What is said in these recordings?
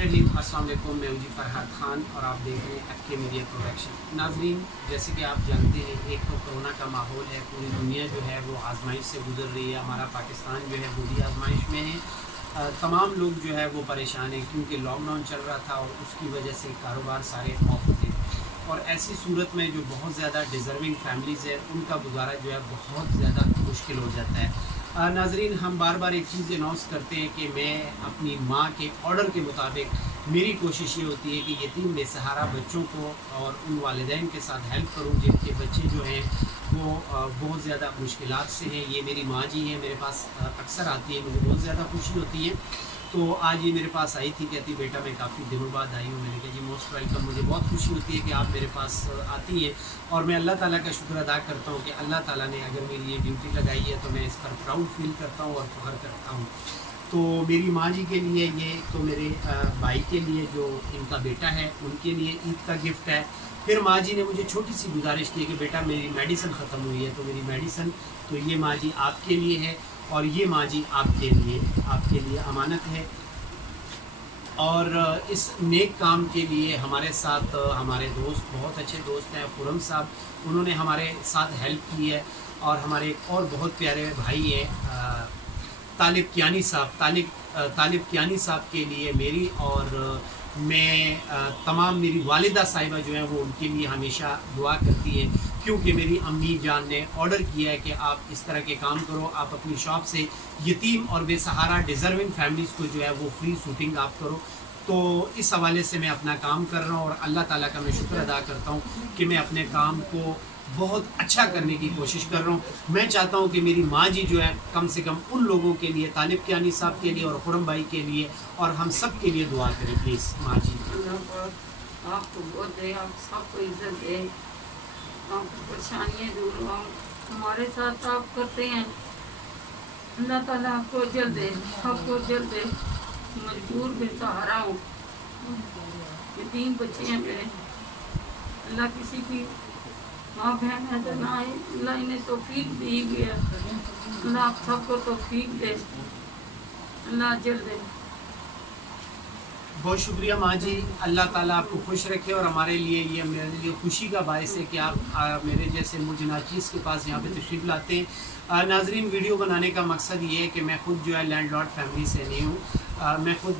अस्सलाम वालेकुम, मैं जी फरहाद खान और आप देख रहे हैं FK मीडिया प्रोडक्शन। नाजरीन, जैसे कि आप जानते हैं, एक तो कोरोना का माहौल है, पूरी दुनिया जो है वो आजमाइश से गुजर रही है। हमारा पाकिस्तान जो है वो भी आजमाइश में है। तमाम लोग जो है वो परेशान हैं क्योंकि लॉकडाउन चल रहा था और उसकी वजह से कारोबार सारे ऑफ थे। और ऐसी सूरत में जो बहुत ज़्यादा डिज़र्विंग फैमिलीज़ है उनका गुजारा जो है बहुत ज़्यादा मुश्किल हो जाता है। नाजरीन, हम बार बार एक चीज़ अनाउंस करते हैं कि मैं अपनी माँ के ऑर्डर के मुताबिक मेरी कोशिश ये होती है कि यतीम बेसहारा बच्चों को और उन वालिदैन के साथ हेल्प करूँ जिनके बच्चे जो हैं वो बहुत ज़्यादा मुश्किलात से हैं। ये मेरी माँ जी हैं, मेरे पास अक्सर आती है, मुझे बहुत ज़्यादा खुशी होती है। तो आज ये मेरे पास आई थी, कहती बेटा मैं काफ़ी दिनों बाद आई हूँ। मैंने कहा जी मोस्ट वेलकम, मुझे बहुत खुशी होती है कि आप मेरे पास आती हैं और मैं अल्लाह ताला का शुक्र अदा करता हूँ कि अल्लाह ताला ने अगर मेरी ये ड्यूटी लगाई है तो मैं इस पर प्राउड फील करता हूँ और फ़ख्र करता हूँ। तो मेरी माँ जी के लिए ये, तो मेरे भाई के लिए जो इनका बेटा है उनके लिए ईद का गिफ्ट है। फिर माँ जी ने मुझे छोटी सी गुजारिश की कि बेटा मेरी मेडिसिन ख़त्म हुई है, तो मेरी मेडिसिन तो ये माँ जी आपके लिए है और ये माँ जी आपके लिए अमानत है। और इस नेक काम के लिए हमारे साथ हमारे दोस्त, बहुत अच्छे दोस्त हैं, खुरम साहब, उन्होंने हमारे साथ हेल्प की है। और हमारे एक और बहुत प्यारे भाई हैं तालिब कियानी साहब के लिए मेरी और मैं तमाम मेरी वालिदा साहिबा जो है वो उनके लिए हमेशा दुआ करती हैं क्योंकि मेरी अम्मी जान ने ऑर्डर किया है कि आप इस तरह के काम करो, आप अपनी शॉप से यतीम और बेसहारा डिज़र्विंग फैमिलीज़ को जो है वो फ्री शूटिंग आप करो। तो इस हवाले से मैं अपना काम कर रहा हूँ और अल्लाह ताला का मैं शुक्र अदा करता हूँ कि मैं अपने काम को बहुत अच्छा करने की कोशिश कर रहा हूँ। मैं चाहता हूँ कि मेरी माँ जी जो है कम से कम उन लोगों के लिए, तालिब कियानी साहब के लिए और खुरम भाई के लिए और हम सब के लिए दुआ करें प्लीज़। माँ जी आपको बहुत दे, आप सबको इज्जत दे, आपकी परेशानियाँ दूर हो, हमारे साथ आप करते हैं, अल्लाह ताला आपको जल्द दे, आपको जल्द दे। मजबूर बेसहारा हूँ, ये 3 बच्चे हैं मेरे, अल्लाह किसी की माँ बहन है तो ना, अल्लाह इन्हें तौफीक दी हुई है, अल्लाह आप सबको तौफीक दे, अल्लाह जल्द दे। बहुत शुक्रिया माँ जी, अल्लाह ताला आपको खुश रखे और हमारे लिए ये मेरे लिए खुशी का बायस है कि आप मेरे जैसे मुझे नाचीज़ के पास यहाँ पे तशरीफ़ लाते हैं। नाजरीन, वीडियो बनाने का मकसद ये है कि मैं ख़ुद जो है लैंडलॉर्ड फैमिली से नहीं हूँ, मैं ख़ुद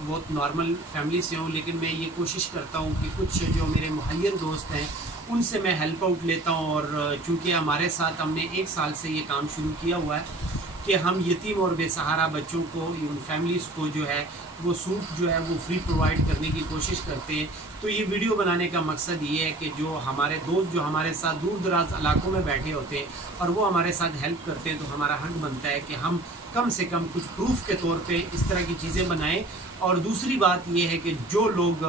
बहुत नॉर्मल फैमिली से हूँ, लेकिन मैं ये कोशिश करता हूँ कि कुछ जो मेरे मुहैयर दोस्त हैं उनसे मैं हेल्प आउट लेता हूँ। और चूँकि हमारे साथ हमने 1 साल से ये काम शुरू किया हुआ है कि हम यतीम और बेसहारा बच्चों को, उन फैमिलीज़ को जो है वो सूट जो है वो फ्री प्रोवाइड करने की कोशिश करते हैं। तो ये वीडियो बनाने का मकसद ये है कि जो हमारे दोस्त जो हमारे साथ दूर दराज इलाकों में बैठे होते हैं और वो हमारे साथ हेल्प करते हैं, तो हमारा हक बनता है कि हम कम से कम कुछ प्रूफ के तौर पे इस तरह की चीज़ें बनाएं। और दूसरी बात ये है कि जो लोग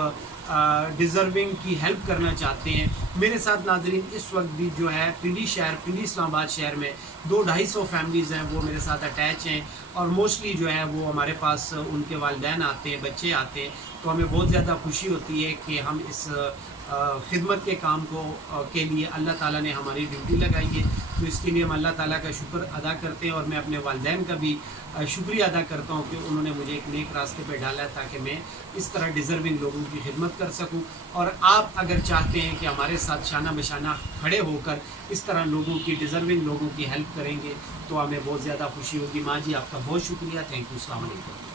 डिज़र्विंग की हेल्प करना चाहते हैं, मेरे साथ नाजरीन इस वक्त भी जो है पिंडी इस्लामाबाद शहर में 200-250 फैमिलीज़ हैं, वो मेरे साथ अटैच हैं और मोस्टली जो है वो हमारे पास उनके वालिदैन आते हैं, बच्चे आते हैं। तो हमें बहुत ज़्यादा खुशी होती है कि हम इस खिदमत के काम को के लिए अल्लाह ताला ने हमारी ड्यूटी लगाई है, तो इसके लिए हम अल्लाह ताला का शुक्र अदा करते हैं। और मैं अपने वालिदैन का भी शुक्रिया अदा करता हूँ कि उन्होंने मुझे एक नेक रास्ते पे डाला है ताकि मैं इस तरह डिज़र्विंग लोगों की खिदमत कर सकूँ। और आप अगर चाहते हैं कि हमारे साथ शाना बशाना खड़े होकर इस तरह लोगों की, डिज़र्विंग लोगों की हेल्प करेंगे तो हमें बहुत ज़्यादा खुशी होगी। माँ जी आपका बहुत शुक्रिया, थैंक यू, अस्सलाम वालेकुम।